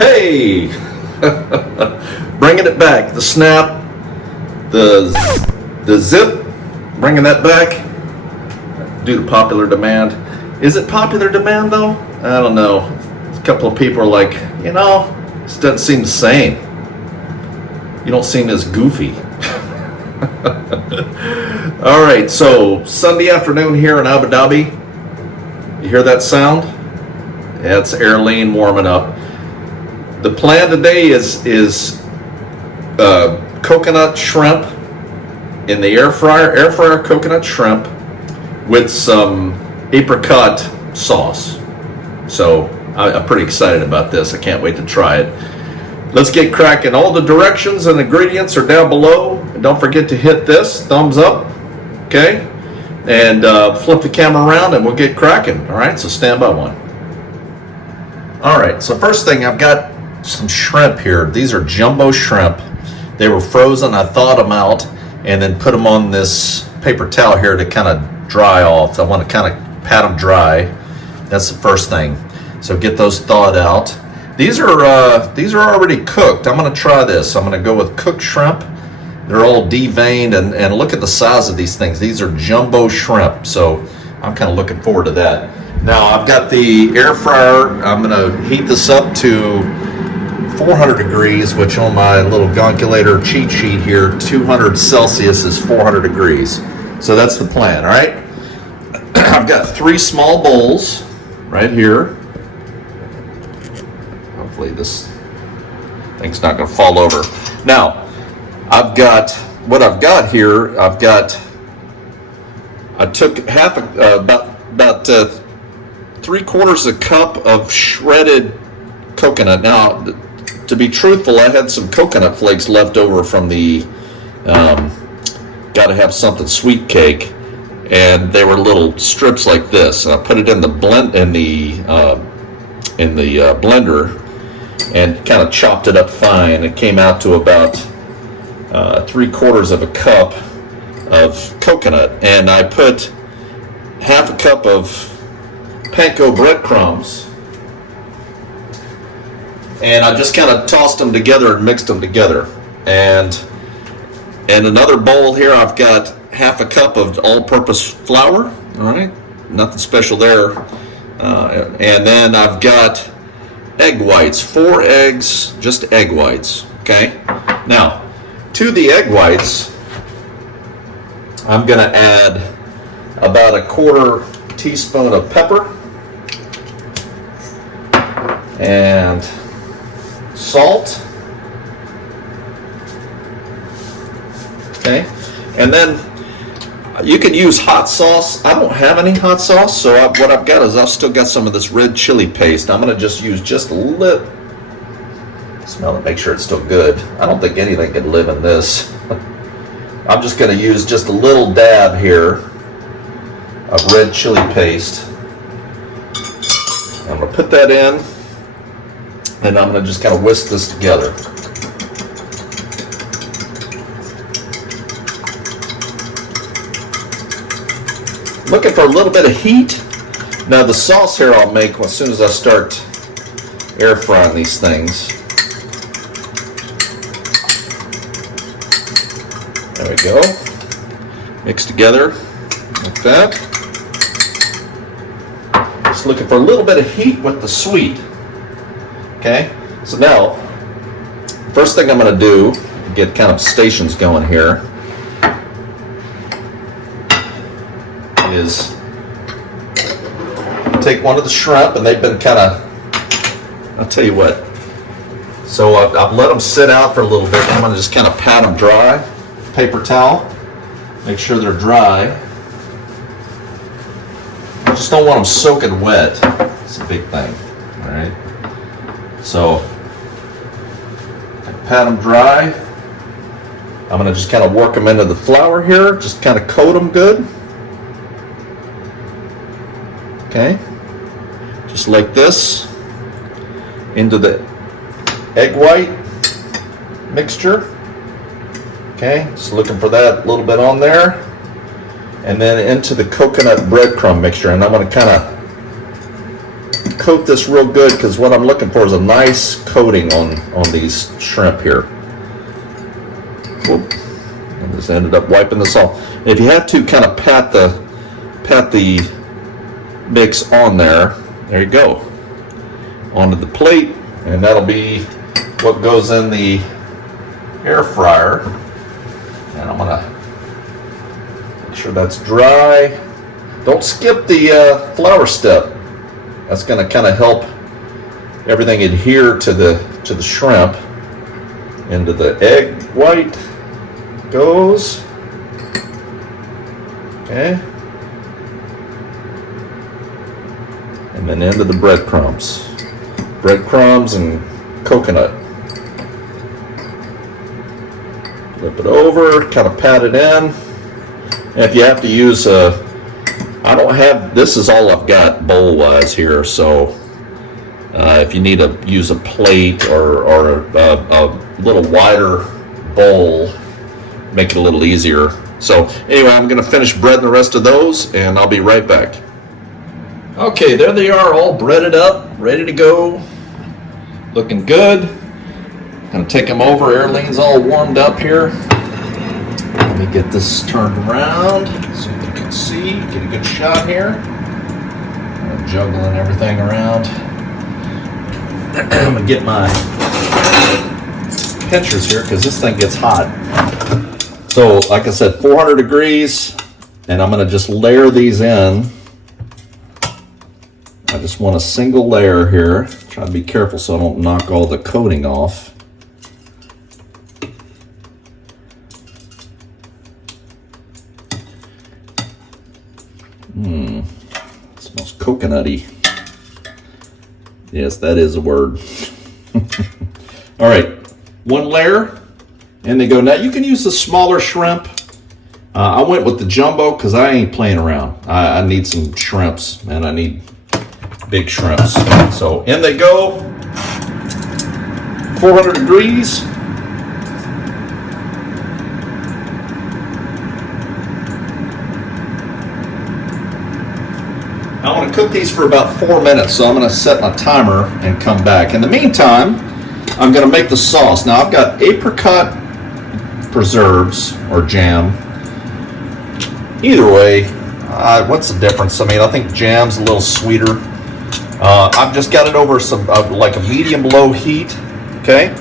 Hey! Bringing it back. The snap, the zip, bringing that back due to popular demand. Is it popular demand though? I don't know. A couple of people are like, this doesn't seem the same. You don't seem as goofy. All right, so Sunday afternoon here in Abu Dhabi. You hear that sound? That's Airleen warming up. The plan today is coconut shrimp in the air fryer coconut shrimp with some apricot sauce. So I'm pretty excited about this. I can't wait to try it. Let's get cracking. All the directions and ingredients are down below. And don't forget to hit this thumbs up, okay? And flip the camera around and we'll get cracking. All right, so stand by one. All right, so first thing, I've got some shrimp here. These are jumbo shrimp. They were frozen. I thawed them out and then put them on this paper towel here to kind of dry off. I want to kind of pat them dry. That's the first thing. So get those thawed out. These are already cooked. I'm going to try this. I'm going to go with cooked shrimp. They're all deveined, and look at the size of these things. These are jumbo shrimp, so I'm kind of looking forward to that. Now I've got the air fryer. I'm going to heat this up to 400 degrees, which on my little Gonculator cheat sheet here, 200 Celsius is 400 degrees. So that's the plan, all right? I've got 3 small bowls right here. Hopefully this thing's not going to fall over. Now, I've got what I've got here. I took about 3/4 a cup of shredded coconut. Now, to be truthful, I had some coconut flakes left over from the gotta have something sweet cake, and they were little strips like this. And I put it in the blender and kind of chopped it up fine. It came out to about 3/4 of a cup of coconut, and I put half a cup of panko breadcrumbs, and I just kind of tossed them together and mixed them together. And in another bowl here, I've got half a cup of all-purpose flour. All right, nothing special there. And then I've got egg whites, 4 eggs, just egg whites. Okay. Now, to the egg whites, I'm going to add about 1/4 teaspoon of pepper and salt. Okay, and then you can use hot sauce. I don't have any hot sauce, so what I've got is I've still got some of this red chili paste. I'm going to just use just a little. Smell it, make sure it's still good. I don't think anything could live in this. I'm just going to use just a little dab here of red chili paste. I'm going to put that in, and I'm going to just kind of whisk this together. Looking for a little bit of heat. Now the sauce here I'll make as soon as I start air frying these things. There we go. Mix together like that. Just looking for a little bit of heat with the sweet. Okay, so now, first thing I'm going to do, get kind of stations going here, is take one of the shrimp, and they've been kind of, I'll tell you what, so I've let them sit out for a little bit. I'm going to just kind of pat them dry. Paper towel, make sure they're dry. I just don't want them soaking wet. It's a big thing. All right. So pat them dry. I'm going to just kind of work them into the flour here. Just kind of coat them good. Okay. Just like this. Into the egg white mixture. Okay, just looking for that a little bit on there. And then into the coconut breadcrumb mixture. And I'm going to kind of coat this real good, because what I'm looking for is a nice coating on these shrimp here. Whoop. I just ended up wiping this off. If you have to, kind of pat the mix on there. There you go. Onto the plate, and that'll be what goes in the air fryer. And I'm gonna make sure that's dry. Don't skip the flour step. That's gonna kind of help everything adhere to the shrimp. Into the egg white goes. Okay. And then into the breadcrumbs. Breadcrumbs and coconut. Flip it over, kind of pat it in. And if you have to use I don't have, this is all I've got bowl-wise here, so if you need to use a plate or a little wider bowl, make it a little easier. So anyway, I'm going to finish breading the rest of those, and I'll be right back. Okay, there they are, all breaded up, ready to go. Looking good. Gonna take them over. Airleen's all warmed up here. Let me get this turned around so you can see, get a good shot here. I'm juggling everything around. I'm gonna get my pinchers here because this thing gets hot. So, like I said, 400 degrees, and I'm gonna just layer these in. I just want a single layer here. Try to be careful so I don't knock all the coating off. It smells coconutty. Yes, that is a word. All right, one layer, and they go. Now you can use the smaller shrimp. I went with the jumbo because I ain't playing around. I need some shrimps, and I need big shrimps. So in they go. 400 degrees. I want to cook these for about 4 minutes, so I'm going to set my timer and come back. In the meantime, I'm going to make the sauce. Now I've got apricot preserves or jam. Either way, what's the difference? I mean, I think jam's a little sweeter. I've just got it over some like a medium-low heat, okay?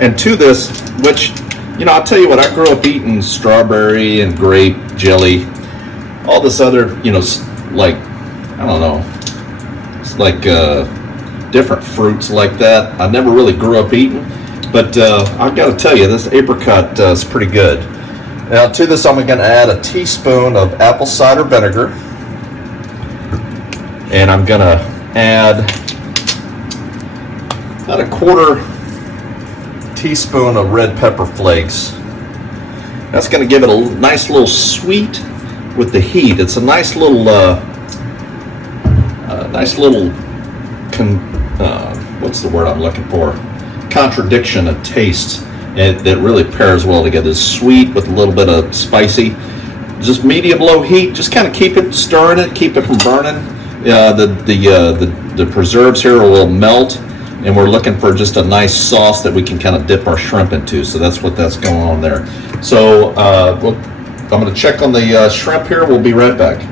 And to this, which, you know, I'll tell you what, I grew up eating strawberry and grape jelly, all this other, you know, like, I don't know, it's like different fruits like that. I never really grew up eating, but I've got to tell you, this apricot is pretty good. Now to this, I'm going to add a teaspoon of apple cider vinegar, and I'm going to add about a quarter teaspoon of red pepper flakes. That's going to give it a nice little sweet with the heat. It's a nice little what's the word I'm looking for? Contradiction of taste. That really pairs well together. It's sweet with a little bit of spicy. Just medium-low heat. Just kind of keep it stirring it, keep it from burning. The preserves here will melt, and we're looking for just a nice sauce that we can kind of dip our shrimp into. So that's going on there. So I'm going to check on the shrimp here. We'll be right back.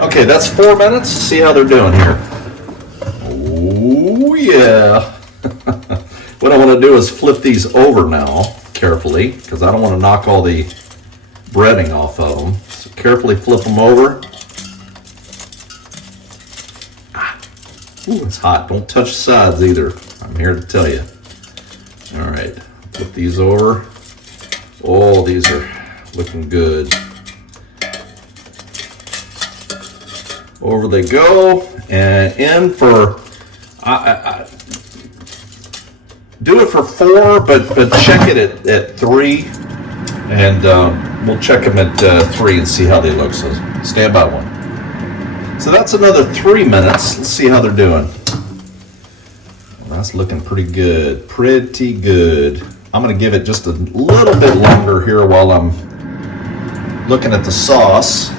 Okay, that's 4 minutes. See how they're doing here. Oh yeah. What I want to do is flip these over now carefully, because I don't want to knock all the breading off of them. So carefully flip them over. Ooh, it's hot. Don't touch the sides either. I'm here to tell you. All right, flip these over. Oh, these are looking good. Over they go, and in for do it for 4, but check it at 3, and we'll check them at 3 and see how they look. So stand by 1. So that's another 3 minutes. Let's see how they're doing. Well, that's looking pretty good. Pretty good. I'm going to give it just a little bit longer here while I'm looking at the sauce.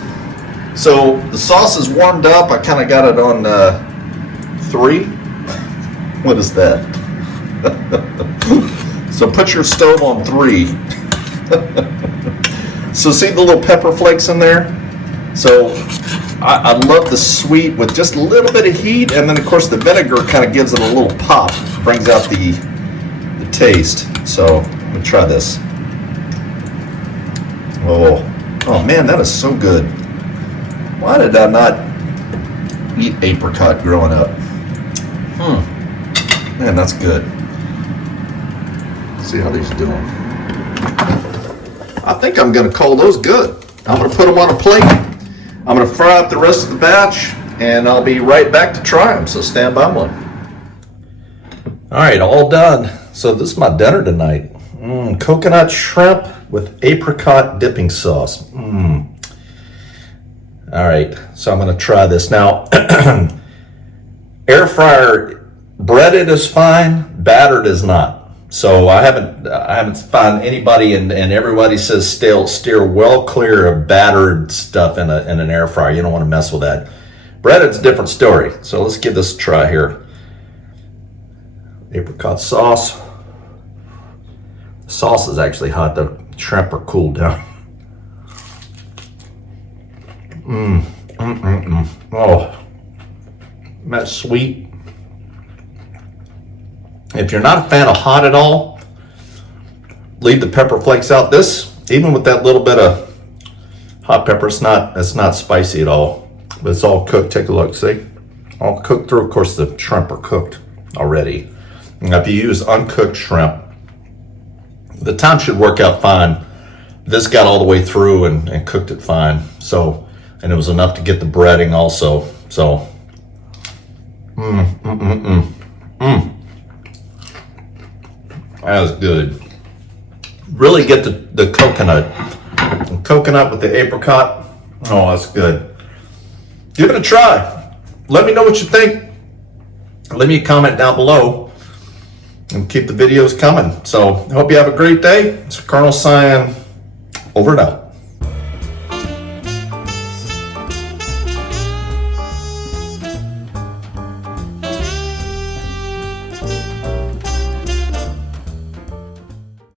So the sauce is warmed up. I kind of got it on 3. What is that? So put your stove on 3. So see the little pepper flakes in there? So I love the sweet with just a little bit of heat, and then of course the vinegar kind of gives it a little pop, brings out the taste. So let me try this. Oh man, that is so good. Why did I not eat apricot growing up? Man, that's good. Let's see how these doing. I think I'm gonna call those good. I'm gonna put them on a plate. I'm gonna fry up the rest of the batch, and I'll be right back to try them, so stand by one. All right, all done. So this is my dinner tonight. Coconut shrimp with apricot dipping sauce. All right, so I'm gonna try this. Now, air fryer breaded is fine, battered is not. So I haven't found anybody, and everybody says steer well clear of battered stuff in an air fryer. You don't want to mess with that. Breaded's a different story. So let's give this a try here. Apricot sauce. The sauce is actually hot. The shrimp are cooled down. Oh, that's sweet. If you're not a fan of hot at all, leave the pepper flakes out. This, even with that little bit of hot pepper, it's not spicy at all. But it's all cooked. Take a look. See, all cooked through. Of course, the shrimp are cooked already. Now, if you use uncooked shrimp, the time should work out fine. This got all the way through and cooked it fine. So, and it was enough to get the breading also. So, that was good. Really get the coconut with the apricot. Oh, that's good. Give it a try. Let me know what you think. Leave me a comment down below and keep the videos coming. So I hope you have a great day. It's Colonel Cyan, over and out.